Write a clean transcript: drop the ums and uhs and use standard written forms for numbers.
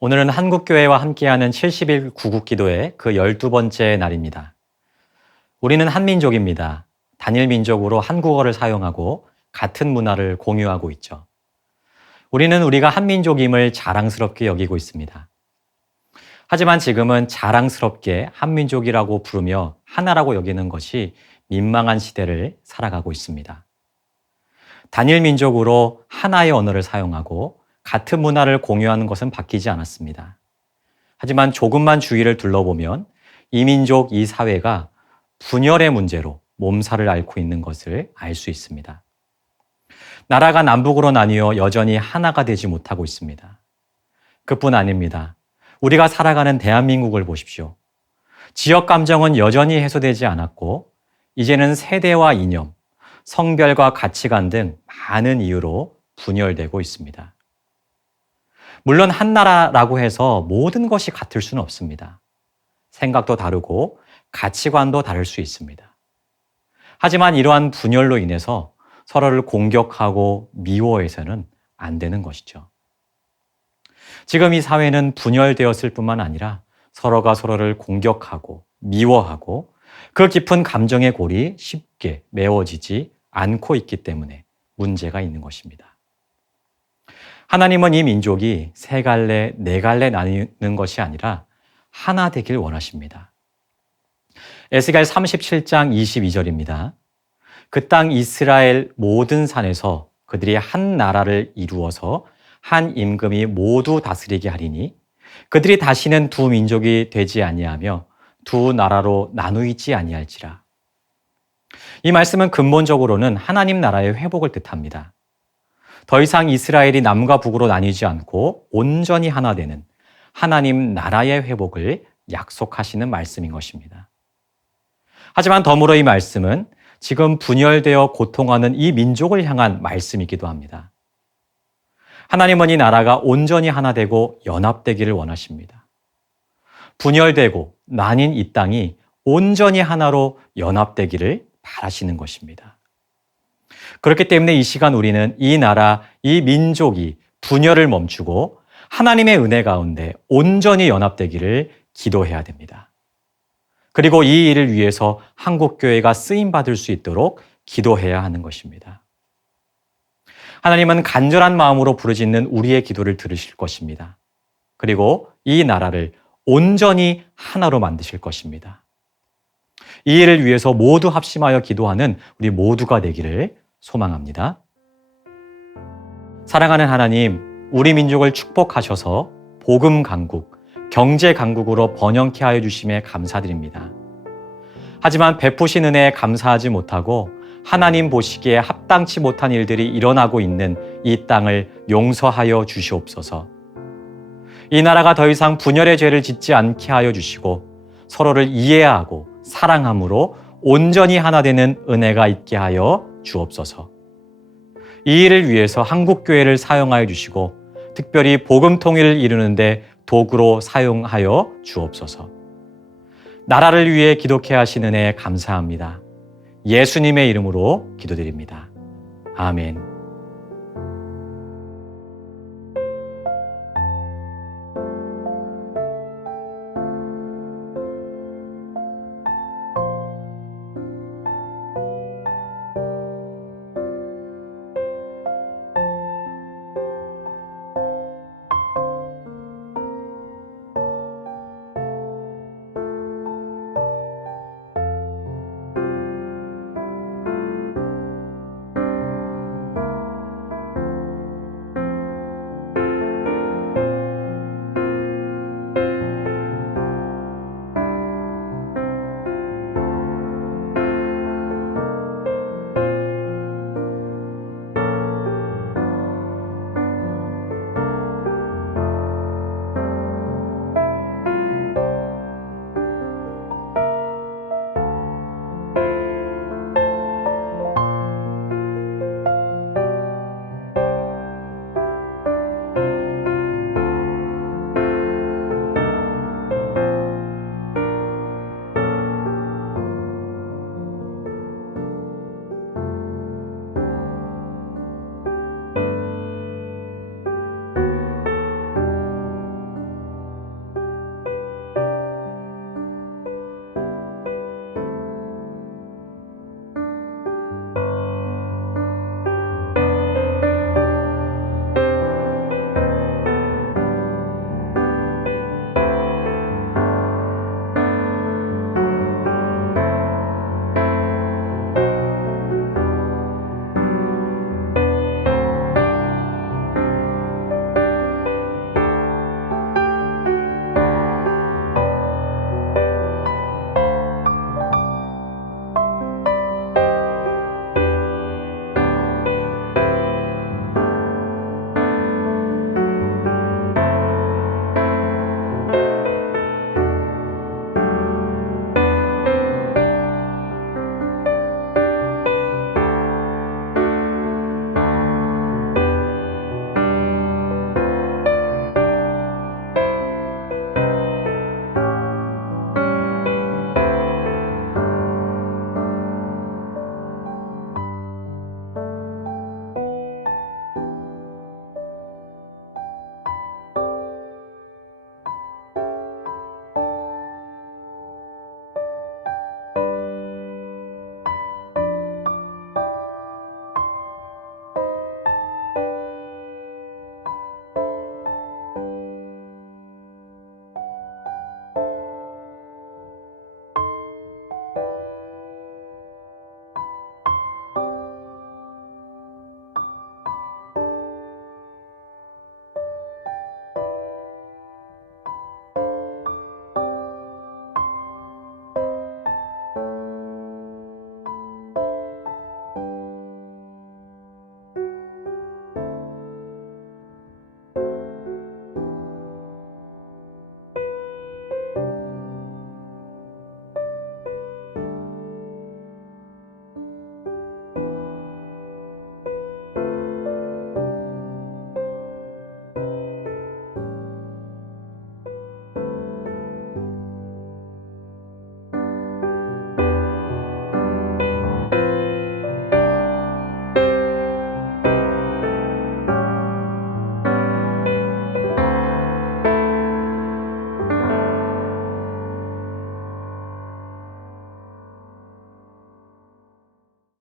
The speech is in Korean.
오늘은 한국교회와 함께하는 70일 구국기도의 그 12번째 날입니다. 우리는 한민족입니다. 단일 민족으로 한국어를 사용하고 같은 문화를 공유하고 있죠. 우리는 우리가 한민족임을 자랑스럽게 여기고 있습니다. 하지만 지금은 자랑스럽게 한민족이라고 부르며 하나라고 여기는 것이 민망한 시대를 살아가고 있습니다. 단일 민족으로 하나의 언어를 사용하고 같은 문화를 공유하는 것은 바뀌지 않았습니다. 하지만 조금만 주위를 둘러보면 이 민족, 이 사회가 분열의 문제로 몸살을 앓고 있는 것을 알 수 있습니다. 나라가 남북으로 나뉘어 여전히 하나가 되지 못하고 있습니다. 그뿐 아닙니다. 우리가 살아가는 대한민국을 보십시오. 지역 감정은 여전히 해소되지 않았고 이제는 세대와 이념, 성별과 가치관 등 많은 이유로 분열되고 있습니다. 물론 한 나라라고 해서 모든 것이 같을 수는 없습니다. 생각도 다르고 가치관도 다를 수 있습니다. 하지만 이러한 분열로 인해서 서로를 공격하고 미워해서는 안 되는 것이죠. 지금 이 사회는 분열되었을 뿐만 아니라 서로가 서로를 공격하고 미워하고 그 깊은 감정의 골이 쉽게 메워지지 않고 있기 때문에 문제가 있는 것입니다. 하나님은 이 민족이 세 갈래, 네 갈래 나뉘는 것이 아니라 하나 되길 원하십니다. 에스겔 37장 22절입니다. 그 땅 이스라엘 모든 산에서 그들이 한 나라를 이루어서 한 임금이 모두 다스리게 하리니 그들이 다시는 두 민족이 되지 아니하며 두 나라로 나누이지 아니할지라. 이 말씀은 근본적으로는 하나님 나라의 회복을 뜻합니다. 더 이상 이스라엘이 남과 북으로 나뉘지 않고 온전히 하나 되는 하나님 나라의 회복을 약속하시는 말씀인 것입니다. 하지만 더불어 이 말씀은 지금 분열되어 고통하는 이 민족을 향한 말씀이기도 합니다. 하나님은 이 나라가 온전히 하나 되고 연합되기를 원하십니다. 분열되고 나뉜 이 땅이 온전히 하나로 연합되기를 바라시는 것입니다. 그렇기 때문에 이 시간 우리는 이 나라, 이 민족이 분열을 멈추고 하나님의 은혜 가운데 온전히 연합되기를 기도해야 됩니다. 그리고 이 일을 위해서 한국교회가 쓰임받을 수 있도록 기도해야 하는 것입니다. 하나님은 간절한 마음으로 부르짖는 우리의 기도를 들으실 것입니다. 그리고 이 나라를 온전히 하나로 만드실 것입니다. 이 일을 위해서 모두 합심하여 기도하는 우리 모두가 되기를 소망합니다. 사랑하는 하나님, 우리 민족을 축복하셔서 복음 강국, 경제 강국으로 번영케 하여 주심에 감사드립니다. 하지만 베푸신 은혜에 감사하지 못하고 하나님 보시기에 합당치 못한 일들이 일어나고 있는 이 땅을 용서하여 주시옵소서. 이 나라가 더 이상 분열의 죄를 짓지 않게 하여 주시고 서로를 이해하고 사랑함으로 온전히 하나 되는 은혜가 있게 하여 주옵소서. 이 일을 위해서 한국교회를 사용하여 주시고 특별히 복음 통일을 이루는데 도구로 사용하여 주옵소서. 나라를 위해 기도케 하신 은혜에 감사합니다. 예수님의 이름으로 기도드립니다. 아멘.